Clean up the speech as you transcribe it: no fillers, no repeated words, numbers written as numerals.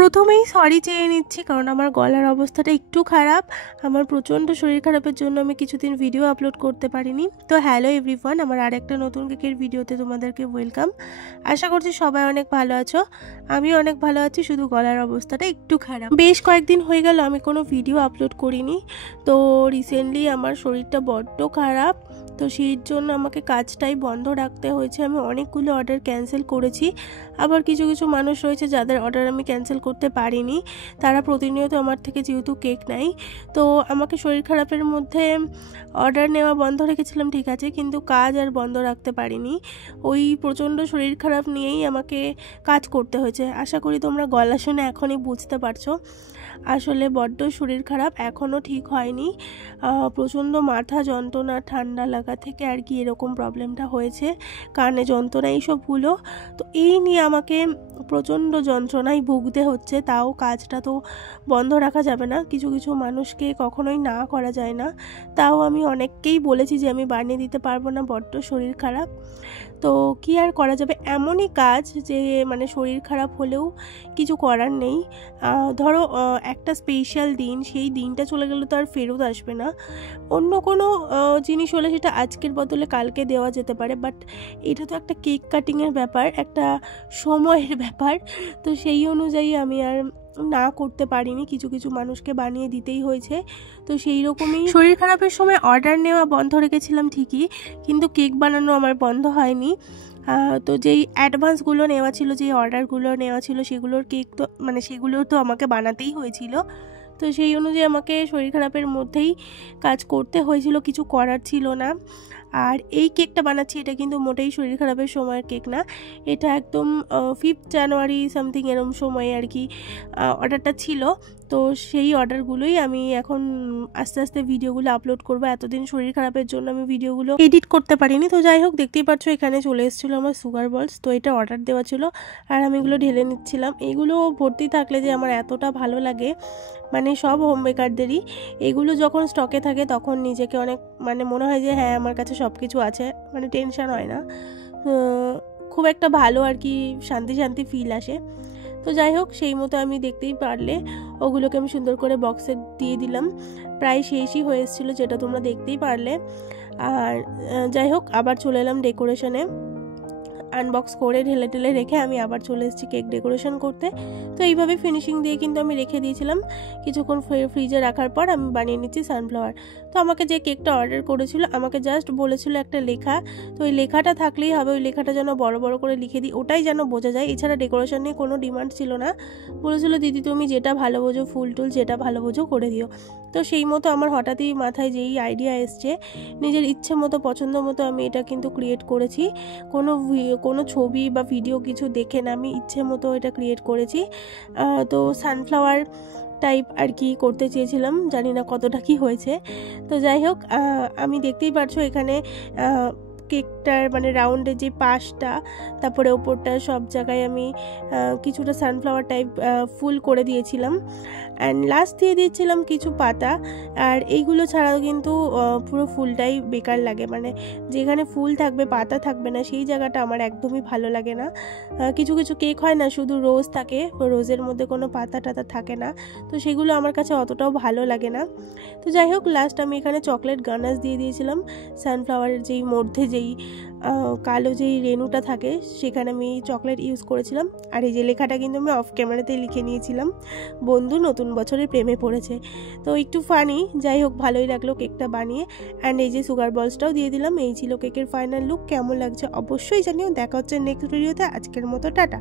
প্রথমেই সরি চেয়ে নিচ্ছি, কারণ আমার গলার অবস্থাটা একটু খারাপ। আমার প্রচণ্ড শরীর খারাপের জন্য আমি কিছুদিন ভিডিও আপলোড করতে পারিনি। তো হ্যালো এভরিওয়ান, আমার আরেকটা নতুন কেকের ভিডিওতে তোমাদেরকে ওয়েলকাম। আশা করছি সবাই অনেক ভালো আছো, আমি অনেক ভালো আছি, শুধু গলার অবস্থাটা একটু খারাপ। বেশ কয়েকদিন হয়ে গেল আমি কোনো ভিডিও আপলোড করিনি। তো রিসেন্টলি আমার শরীরটা বড্ড খারাপ, তো সেই জন্য আমাকে কাজটাই বন্ধ রাখতে হয়েছে। আমি অনেকগুলো অর্ডার ক্যান্সেল করেছি, আবার কিছু কিছু মানুষ রয়েছে যাদের অর্ডার আমি ক্যান্সেল করতে পারিনি। তারা প্রতিনিয়ত আমার থেকে যেহেতু কেক নেয়, তো আমাকে শরীর খারাপের মধ্যে অর্ডার নেওয়া বন্ধ রেখেছিলাম ঠিক আছে, কিন্তু কাজ আর বন্ধ রাখতে পারিনি। ওই প্রচণ্ড শরীর খারাপ নিয়েই আমাকে কাজ করতে হয়েছে। আশা করি তোমরা গলা শুনে এখনই বুঝতে পারছো। আসলে বড্ড শরীর খারাপ, এখনও ঠিক হয়নি। প্রচণ্ড মাথা যন্ত্রণা, ঠান্ডা লাগা থেকে আর কি এরকম প্রবলেমটা হয়েছে, কানে যন্ত্রণা এইসবগুলো। তো এই নিয়ে আমাকে প্রচণ্ড যন্ত্রণায় ভুগতে হচ্ছে। তাও কাজটা তো বন্ধ রাখা যাবে না, কিছু কিছু মানুষকে কখনোই না করা যায় না। তাও আমি অনেককেই বলেছি যে আমি বানিয়ে দিতে পারবো না, বড্ড শরীর খারাপ। তো কী আর করা যাবে, এমনই কাজ যে মানে শরীর খারাপ হলেও কিছু করার নেই। ধরো একটা স্পেশাল দিন, সেই দিনটা চলে গেলে তো আর ফেরত আসবে না। অন্য কোনো জিনিস হলে সেটা আজকের বদলে কালকে দেওয়া যেতে পারে, বাট এটা তো একটা কেক কাটিংয়ের ব্যাপার, একটা সময়ের ব্যাপার। তো সেই অনুযায়ী আমি আর না করতে পারিনি, কিছু কিছু মানুষকে বানিয়ে দিতেই হয়েছে। তো সেই রকমই শরীর খারাপের সময় অর্ডার নেওয়া বন্ধ রেখেছিলাম ঠিকই, কিন্তু কেক বানানো আমার বন্ধ হয়নি। তো যেই অ্যাডভান্সগুলো নেওয়া ছিল, যেই অর্ডারগুলো নেওয়া ছিল, সেগুলোর কেক তো মানে সেগুলো তো আমাকে বানাতেই হয়েছিল। তো সেই অনুযায়ী আমাকে শরীর খারাপের মধ্যেই কাজ করতে হয়েছিল, কিছু করার ছিল না। আর এই কেকটা বানাচ্ছি, এটা কিন্তু মোটেই শরীর খারাপের সময়ের কেক না। এটা একদম 5 জানুয়ারি সামথিং এরম সময়ে আর কি অর্ডারটা ছিল। তো সেই অর্ডারগুলোই আমি এখন আস্তে আস্তে ভিডিওগুলো আপলোড করবো। এতদিন শরীর খারাপের জন্য আমি ভিডিওগুলো এডিট করতে পারিনি। তো যাই হোক, দেখতেই পাচ্ছ এখানে চলে এসেছিলো আমার সুগার বলস। তো এটা অর্ডার দেওয়া ছিল আর আমি এগুলো ঢেলে নিচ্ছিলাম। এগুলো ভর্তি থাকলে যে আমার এতটা ভালো লাগে, মানে সব হোম বেকারদেরই এগুলো যখন স্টকে থাকে তখন নিজেকে অনেক মানে মনে হয় যে হ্যাঁ আমার কাছে সব কিছু আছে, মানে টেনশন হয় না, খুব একটা ভালো আর কি শান্তি শান্তি ফিল আসে। তো যাই হোক, সেই মতো আমি দেখতেই পারলে ওগুলোকে আমি সুন্দর করে বক্সে দিয়ে দিলাম। প্রায় শেষই হয়ে এসেছিলো, যেটা তোমরা দেখতেই পারলে। আর যাই হোক, আবার চলে এলাম ডেকোরেশনে। আনবক্স করে ঢেলে ঢেলে রেখে আমি আবার চলে এসেছি কেক ডেকোরেশন করতে। তো এইভাবে ফিনিশিং দিয়ে কিন্তু আমি রেখে দিয়েছিলাম। কিছুক্ষণ ফ্রিজে রাখার পর আমি বানিয়ে নিচ্ছি সানফ্লাওয়ার। তো আমাকে যে কেকটা অর্ডার করেছিল, আমাকে জাস্ট বলেছিল একটা লেখা, তো ওই লেখাটা থাকলেই হবে, ওই লেখাটা যেন বড় বড় করে লিখে দিই, ওটাই যেন বোঝা যায়। এছাড়া ডেকোরেশন নিয়ে কোনো ডিমান্ড ছিল না। বলেছিল দিদি তুমি যেটা ভালো বোঝো, ফুল টুল যেটা ভালো বোঝো করে দিও। তো সেই মতো আমার হঠাৎই মাথায় যেই আইডিয়া এসছে, নিজের ইচ্ছে মতো পছন্দ মতো আমি এটা কিন্তু ক্রিয়েট করেছি। কোনো ছবি বা ভিডিও কিছু দেখে না, আমি ইচ্ছে মতো এটা ক্রিয়েট করেছি। তো সানফ্লাওয়ার টাইপ আর কি করতে চেয়েছিলাম, জানি না কতটা কি হয়েছে। তো যাই হোক, আমি দেখতেই পারছো এখানে কেকটার মানে রাউন্ডের যে পাশটা, তারপরে ওপরটা সব জায়গায় আমি কিছুটা সানফ্লাওয়ার টাইপ ফুল করে দিয়েছিলাম। অ্যান্ড লাস্ট দিয়ে দিয়েছিলাম কিছু পাতা। আর এইগুলো ছাড়াও কিন্তু পুরো ফুলটাই বেকার লাগে, মানে যেখানে ফুল থাকবে পাতা থাকবে না, সেই জায়গাটা আমার একদমই ভালো লাগে না। কিছু কিছু কেক হয় না শুধু রোজ থাকে, রোজের মধ্যে কোনো পাতা টাতা থাকে না, তো সেগুলো আমার কাছে অতটাও ভালো লাগে না। তো যাই হোক, লাস্ট আমি এখানে চকলেট গানাশ দিয়ে দিয়েছিলাম। সানফ্লাওয়ারের যেই মধ্যে যেই কালো যেই রেণুটা থাকে, সেখানে আমি চকলেট ইউজ করেছিলাম। আর এই যে লেখাটা কিন্তু আমি অফ ক্যামেরাতেই লিখে নিয়েছিলাম, বন্ধু নতুন বছরে প্রেমে পড়েছে। তো একটু ফানি, যাই হোক ভালোই লাগলো কেকটা বানিয়ে। অ্যান্ড এই যে সুগার বলসটাও দিয়ে দিলাম। এই ছিল কেকের ফাইনাল লুক। কেমন লাগছে অবশ্যই জানিও। দেখা হচ্ছে নেক্সট ভিডিওতে। আজকের মতো টাটা।